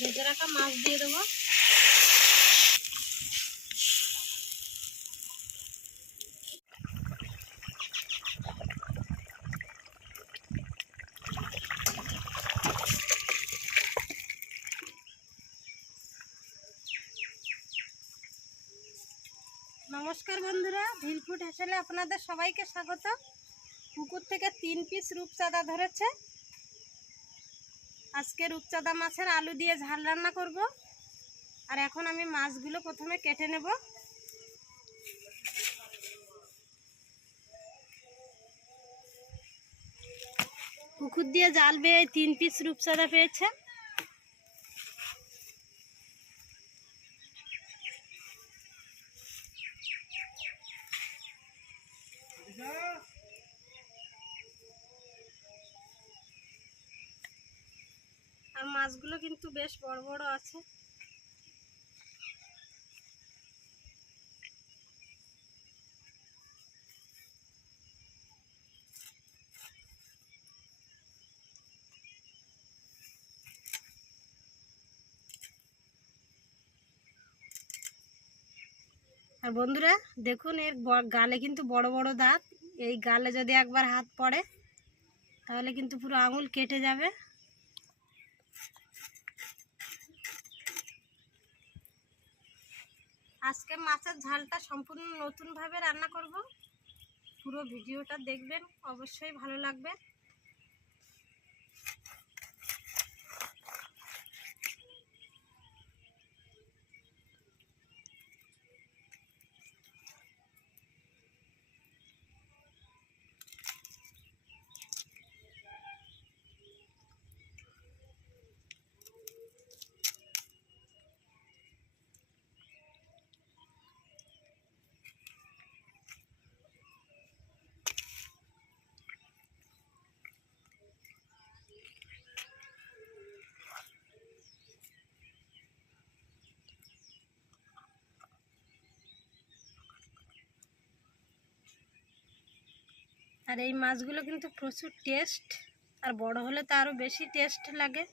ভেজে রাখা মাছ দিয়ে দেবো। নমস্কার বন্ধুরা ভিলফুট হেসেলে আপনাদের সবাইকে স্বাগত। পুকুর থেকে তিন পিস রূপচাঁদা ধরেছে। আজকে রূপচাঁদা মাছের আলু দিয়ে ঝাল রান্না করব। আর এখন আমি মাছগুলো প্রথমে কেটে নেব। পুকুর দিয়ে জাল বেয়ে তিন পিস রূপচাঁদা পেয়েছে। আর মাছগুলো কিন্তু বেশ বড় বড় আছে। আর বন্ধুরা, দেখুন এর গালে কিন্তু বড় বড় দাঁত। এই গালে যদি একবার হাত পড়ে, তাহলে কিন্তু পুরো আঙুল কেটে যাবে। আজকে মাছের ঝালটা সম্পূর্ণ নতুনভাবে রান্না করব। পুরো ভিডিওটা দেখবেন অবশ্যই ভালো লাগবে। আর এই মাছগুলো কিন্তু প্রচুর টেস্ট আর বড় হলে তো আরও বেশি টেস্ট লাগে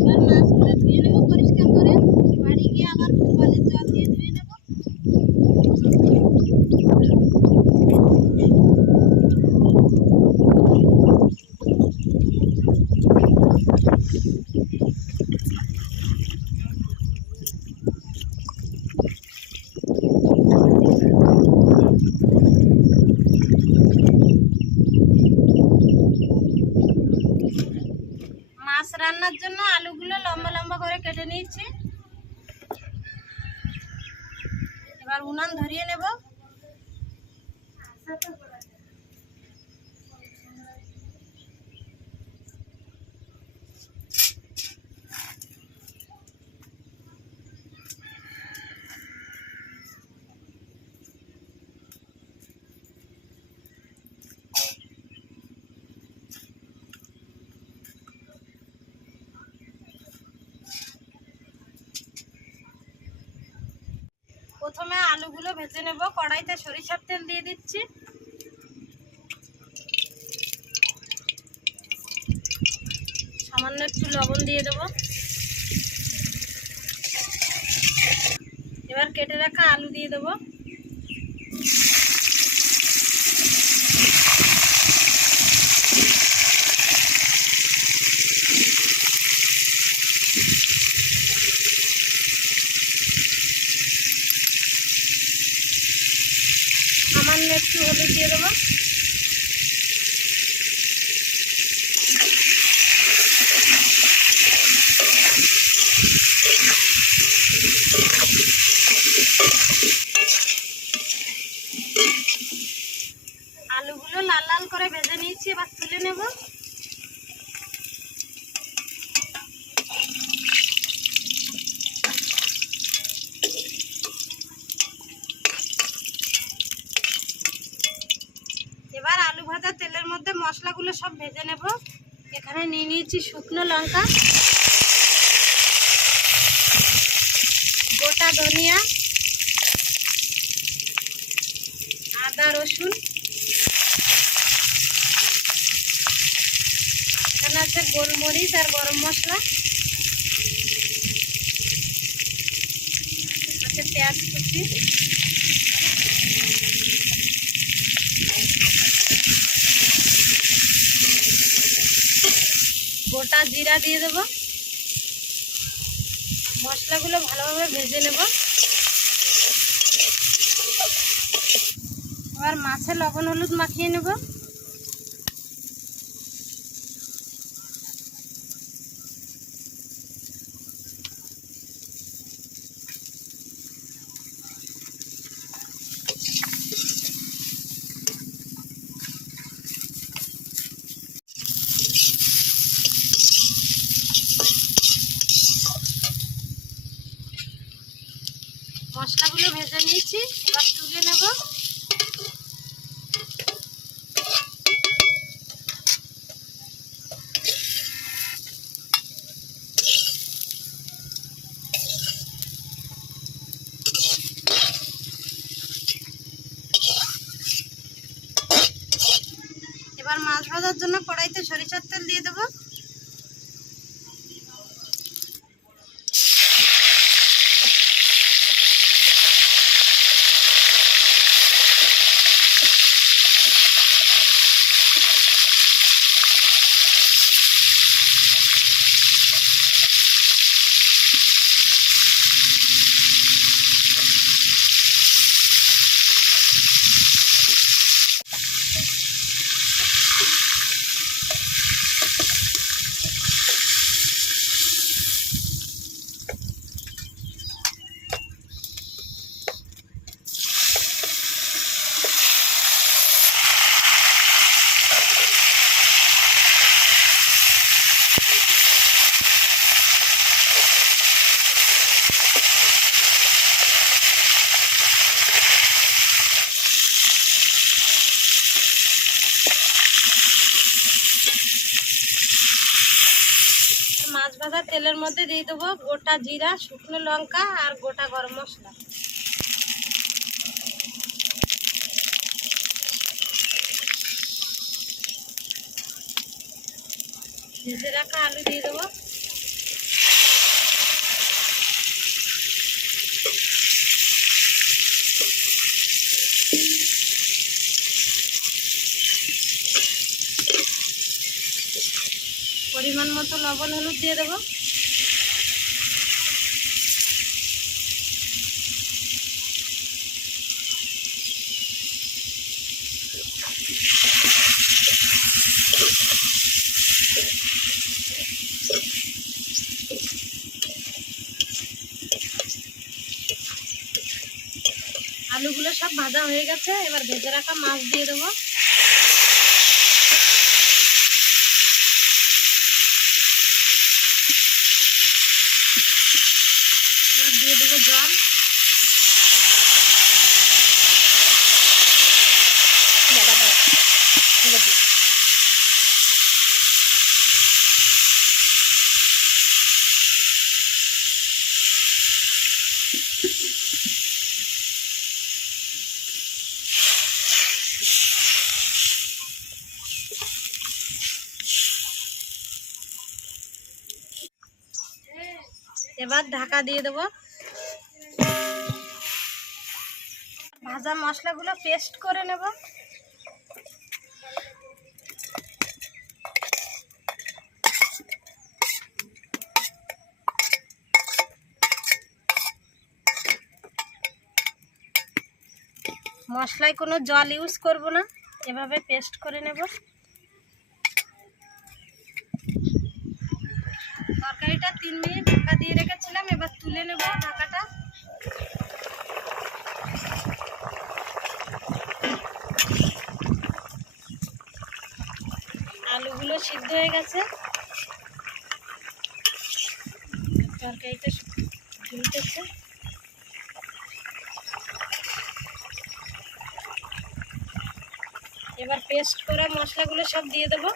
এবার মাছগুলো ধুয়ে নেব পরিষ্কার করে বাড়ি গিয়ে আবার কলের জল দিয়ে ধুয়ে নেব মাছ রান্নার জন্য আলুগুলো লম্বা লম্বা করে কেটে নিয়েছি এবার উনান ধরিয়ে নেব প্রথমে আলুগুলো ভেজে নেব। কড়াইতে সরিষার তেল দিয়ে দিচ্ছি। সামান্য একটু লবণ দিয়ে দেব। এবার কেটে রাখা আলু দিয়ে দেবো সামান্য একটু হলুদ দিয়ে দেবো আলুগুলো লাল লাল করে ভেজে নিয়েছি এবার তুলে নেব মশলাগুলো সব ভেজে নেব নিয়েছি শুকনো লঙ্কা, গোটা ধনিয়া, আদা, রসুন। এখানে আছে গোলমরিচ আর গরম মশলা। আছে পেঁয়াজ কুচি। গোটা জিরা দিয়ে দেবো। মশলাগুলো ভালোভাবে ভেজে নেব। এবার মাছে লবণ হলুদ মাখিয়ে নেব মশলাগুলো ভেজে নিয়েছি এবার তুলে নেব এবার মাছ ভাজার জন্য কড়াইতে সরিষার তেল দিয়ে দেবো মাছ ভাজা তেলের মধ্যে দিয়ে দেবো গোটা জিরা, শুকনো লঙ্কা আর গোটা গরম মশলা। ভেজে রাখা আলু দিয়ে দেবো। পরিমাণ মতো লবণ হলুদ দিয়ে দেবো। আলুগুলো সব ভাজা হয়ে গেছে এবার ভেজে রাখা মাছ দিয়ে দেবো এবার দিয়ে দেবো জল এবার ঢাকা দিয়ে দেবো। ভাজা মশলাগুলো পেস্ট করে নেব। মশলায় কোনো জল ইউজ করব না। এভাবে পেস্ট করে নেব। তরকারিটা তিন মিনিট ঢাকা দিয়ে রেখেছিলাম, এবার তুলে নেব ঢাকাটা। আলুগুলো সিদ্ধ হয়ে গেছে। তরকারিটা ঝুলতেছে এবার পেস্ট করা মশলাগুলো সব দিয়ে দেবো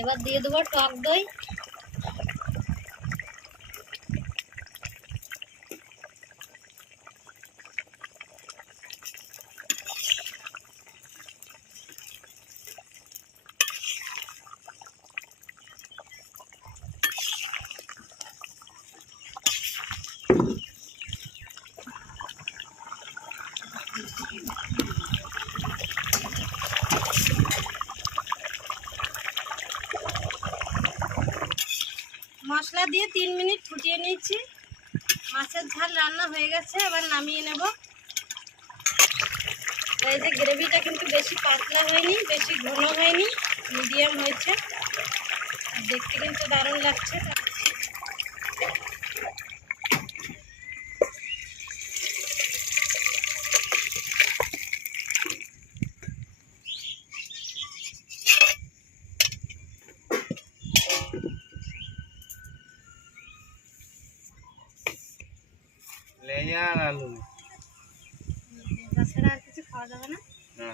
এবার দিয়ে দেবো টক দই মশলা দিয়ে তিন মিনিট ফুটিয়ে নিচ্ছি মাছের ঝাল রান্না হয়ে গেছে, এবার নামিয়ে নেব। এই যে গ্রেভিটা কিন্তু বেশি পাতলা হয়নি, বেশি ঘন হয়নি, মিডিয়াম হয়েছে। দেখতে কিন্তু দারুণ লাগছে লেজা আর আলু তাছাড়া আর কিছু খাওয়া যাবে না না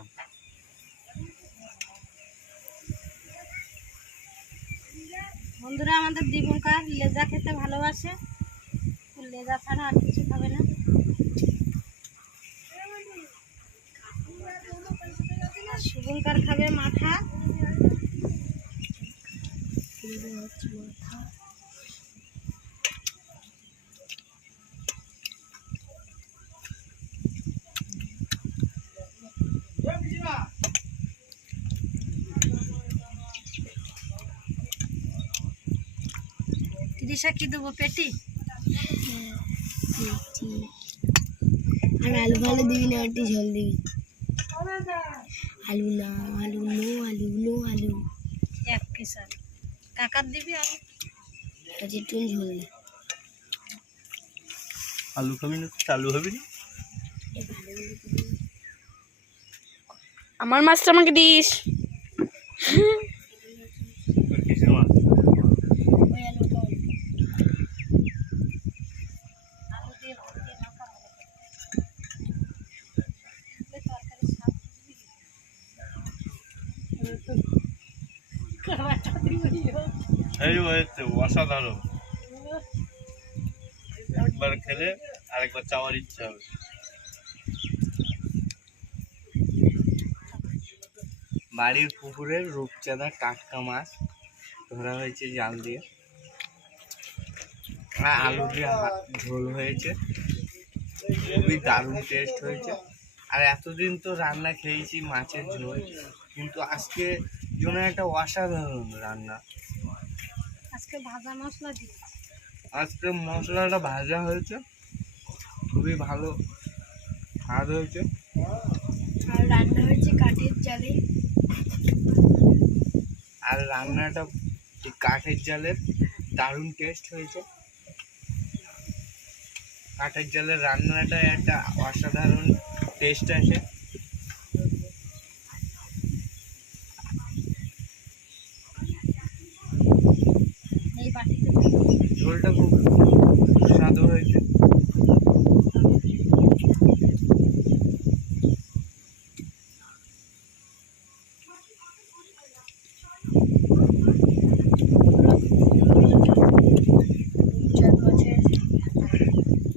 বন্ধুরা আমাদের দীপঙ্কার লেজা খেতে ভালোবাসে। লেজা ছাড়া আর কিছু খাবে না। শুভঙ্কার খাবে মাথা তিরিশা কি দেবো পেটি? আর আলু ভালো দিবি না একটু ঝোল দিবি। আলু না আলু নো আলু নো আলু। এক পিস আলু। কাকার দিবি আলু? আচ্ছা একটু ঝোল দে। আলু খাবি না চালু হবি না? আমার মাছটা আমাকে দিস তোর কিসের মাছ আলু দিয়ে ভাত দিয়ে মাখা ভালো করে। দেখলে তরকারির স্বাদ বুঝবি? খাবারটা দিবি হোক। হয়েছে অসাধারণ। একবার খেলে চাওয়ার ইচ্ছা হবে। বাড়ির পুকুরের রূপচাঁদা টাটকা মাছ ধরা হয়েছে জাল দিয়ে। আর আলু দিয়ে ঝোল হয়েছে। খুবই দারুণ টেস্ট হয়েছে। আর এতদিন তো রান্না খেয়েছি মাছের ঝোল, কিন্তু আজকে জন্য একটা অসাধারণ রান্না। আজকে ভাজা মশলা দিই আজকে মশলাটা ভাজা হয়েছে। খুবই ভালো স্বাদ হয়েছে। আর রান্না হয়েছে কাঠের জালে। আর রান্নাটা কাঠের জালের দারুণ টেস্ট হয়েছে। কাঠের জালের রান্নাটা একটা অসাধারণ টেস্ট আছে এই বাটিতে ঝোলটা খুব স্বাদু হয়েছে চার মাছের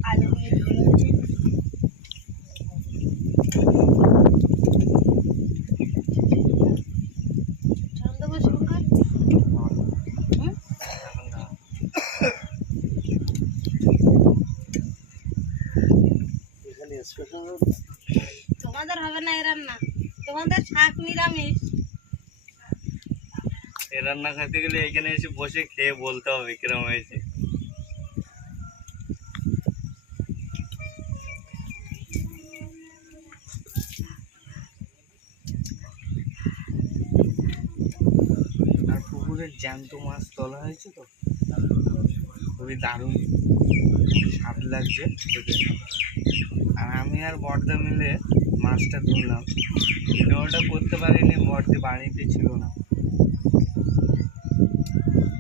আলু দিয়ে ঝোল হয়েছে চল দেবো শুভঙ্কর হুম? এখন না। তোমাদের হবে না এ রান্না তোমাদের শাক নিরামিষ। এই রান্না খেতে গেলে এখানে এসে বসে খেয়ে বলতে হবে কিরম হয়েছে। আর পুকুরের জ্যান্ত মাছ তোলা হয়েছে তো? খুবই দারুণ। স্বাদ লাগছে। আর আমি আর বর্দা মিলে মাছটা ধরলাম। ভিডিওটা করতে পারিনি বর্দি বাড়িতে ছিল না।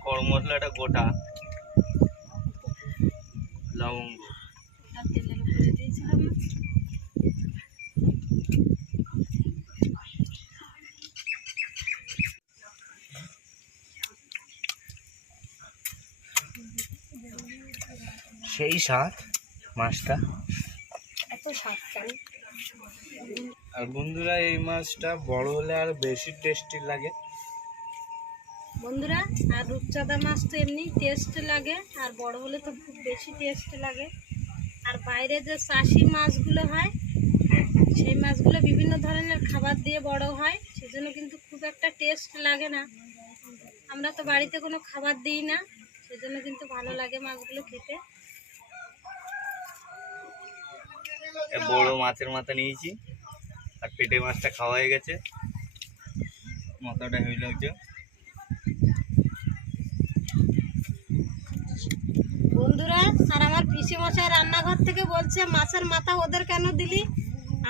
গরম মশলাটা গোটা। লবঙ্গ। সেই স্বাদ মাছটা। এত স্বাদ আর বন্ধুরা, এই মাছটা বড় হলে আর বেশি টেস্টি লাগে। বন্ধুরা, আর রূপচাঁদা মাছ তো এমনি টেস্ট লাগে, আর বড় হলে তো খুব বেশি টেস্ট লাগে। আর বাইরে যে চাষি মাছগুলো হয়, সেই মাছগুলো বিভিন্ন ধরনের খাবার দিয়ে বড় হয়, সেজন্য কিন্তু খুব একটা টেস্ট লাগে না। আমরা তো বাড়িতে কোনো খাবার দিই না, সেজন্য কিন্তু ভালো লাগে মাছগুলো খেতে এ বড় মাছের মাথা নিয়েছি। আর পেটে মাছটা খাওয়া হয়ে গেছে। মাথাটা হেভি লাগছে। বন্ধুরা আর আমার পিসি মশাই রান্নাঘর থেকে বলছে মাছের মাথা ওদের কেন দিলি?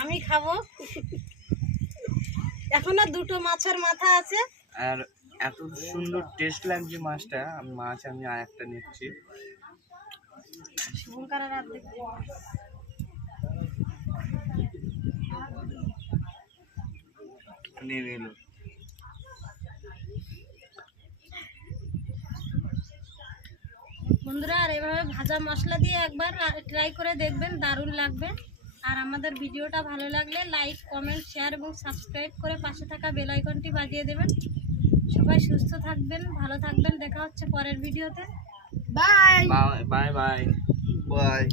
আমি খাব। এখনও দুটো মাছের মাথা আছে। আর এত সুন্দর টেস্ট লাগছে মাছটা। আমি মাছ আমি আর একটা নিচ্ছি। শুভঙ্কর আর অর্ধেক দে। নিয়ে নিল বন্ধুরা আর এভাবে ভাজা মশলা দিয়ে একবার ট্রাই করে দেখবেন দারুণ লাগবে। আর আমাদের ভিডিওটা ভালো লাগলে লাইক কমেন্ট শেয়ার এবং সাবস্ক্রাইব করে পাশে থাকা বেল আইকনটি বাজিয়ে দেবেন। সবাই সুস্থ থাকবেন ভালো থাকবেন। দেখা হচ্ছে পরের ভিডিওতে। Bye bye bye bye bye